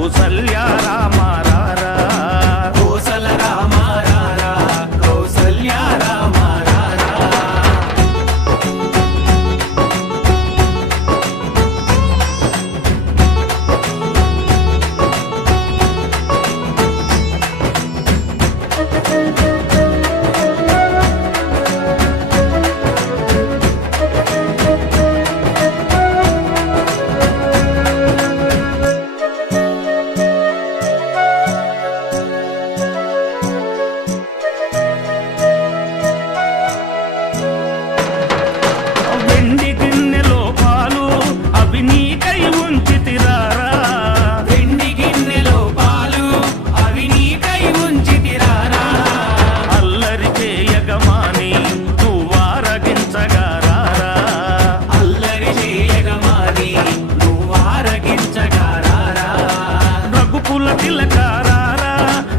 కౌసల్య రామ రారా కోసల రామ రారా కౌసల్య రామ రారా వెండి గిన్నెలో పాలు అవి నీకై ఉంచితిరారా వెండి గిన్నెలో పాలు అవి నీకై ఉంచితిరారా అల్లరి చేయగమాని నువ్వారగించగా రారా అల్లరి చేయగమాని నువ్వారగించగా రారా రఘుకుల తిలకారారా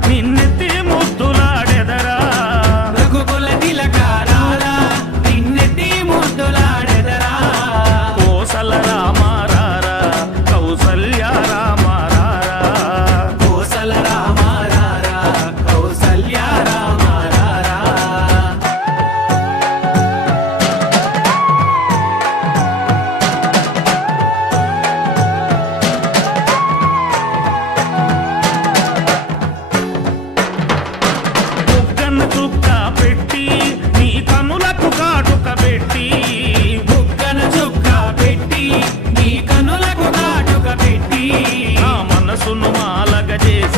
నిన్నెత్తి ముద్దులాడెదరా రఘుకుల తిలకారారా నిన్నెత్తి ముద్దులాడెదరా కోసల రామ రారా కౌసల్య రామ రారా కోసల రామ రారా కౌసల్య రామ రారా బుగ్గన చుక్క పెట్టి నీ కనులకు కాటుక పెట్టి బుగ్గన చుక్క పెట్టి నీ కనులకు కాటుక పెట్టి నా మనసును మాలగ చేసి